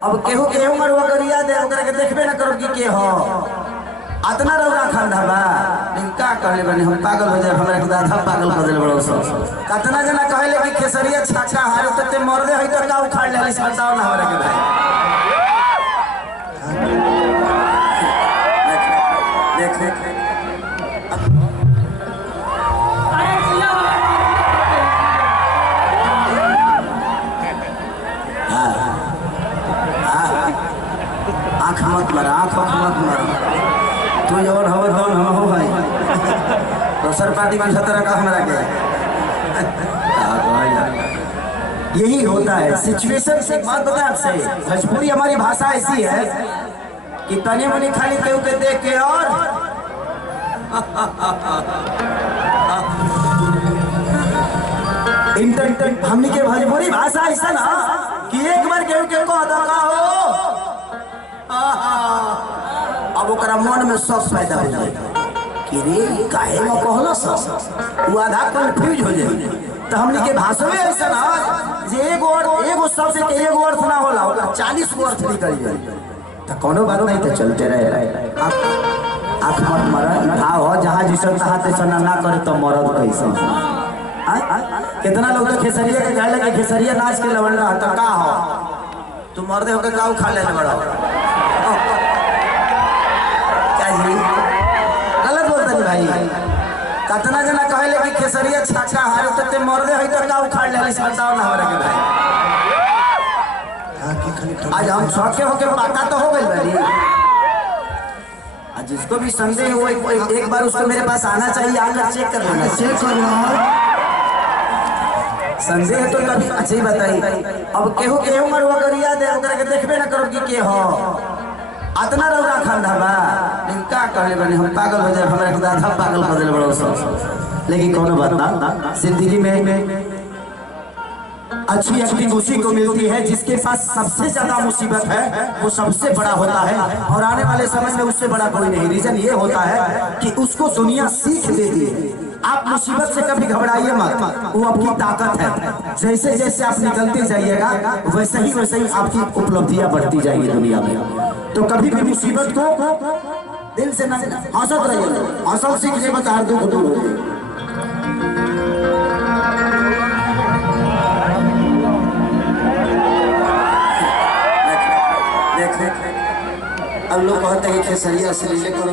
अब केहू केहू मरवा करिया दे ओकरा के देखबे ना करो कि के हो अतना रौरा खंडा बा लेकिन का कहले बने हम पागल हो जाए हमरा के दादा पागल कर देले बड़ो सब कतना जना कहले कि खेसरिया छाछा हारे तते मरदे है तो का उखाड़ ले इस बताओ ना हमरा के भाई देख देख आँख मत मार आँख मत मार तू और हवा कौन हम हो भाई दोसर पार्टी में सत्रह का हमरा के यही होता है सिचुएशन से। बात बता आपसे भोजपुरी हमारी भाषा ऐसी है कि तने मनी खाली केहू के देख के और इंटर हमनी के भोजपुरी भाषा ऐसा ना कि एक बार केहू के को अदा का हो अब ओकरा मन में शौक पैदा हो जाए कि रे काहे में कहलो सब वो आधा कंफ्यूज हो जाए। तो हमने के भाषा में ऐसा ना जे एगो शब्द के एगो अर्थ ना होला ओकरा 40 गो अर्थ निकल जाए तो कोनो बात नहीं तो चलते रहे। आँख मत मारा भाव हो जहाँ जिसन तहाँ तैसा ना करे तो मरद कैसे। कितना लोग तो खेसरिया के कहले कि खेसरिया नाच के लवण रहा तो का हो तू मरदे होकर का खा ले बड़ा क्या जी गलत बोलता नहीं भाई। कतना जना कहले कि खेसरिया छाछा हारे तते मरदे है तो का उखाड़ ले इस बताओ ना हमरा के भाई। आज हम छके होके पता तो हो गइल भाई। आज जिसको भी संदेह हो एक बार उसको मेरे पास आना चाहिए आकर चेक कर लेना। चेक कर संदेह तो कभी अच्छी बताई। अब केहू केहू मरवा करिया दे ओकरा के देखबे ना करो कि के हो अतना रौरा खंडा बा लेकिन का कहले बने हम पागल हो जाए हमरा के दादा पागल कर देले बड़ो सब। लेकिन कोनो बात ना जिंदगी में अच्छी एक्टिंग उसी को मिलती है जिसके पास सबसे ज्यादा मुसीबत है वो सबसे बड़ा होता है और आने वाले समय में उससे बड़ा कोई नहीं। रीजन ये होता है कि उसको दुनिया सीख देती है। आप मुसीबत से कभी घबराइए मत, वो आपकी ताकत है। जैसे जैसे आप निकलते जाइएगा वैसे ही आपकी उपलब्धियां बढ़ती जाएगी दुनिया में। तो कभी भी मुसीबत को दिल से ना हंसत रहिए, हंसल सीखने में हर दुख दूर होगी। अब लोग कहते हैं खेसरिया से ले करो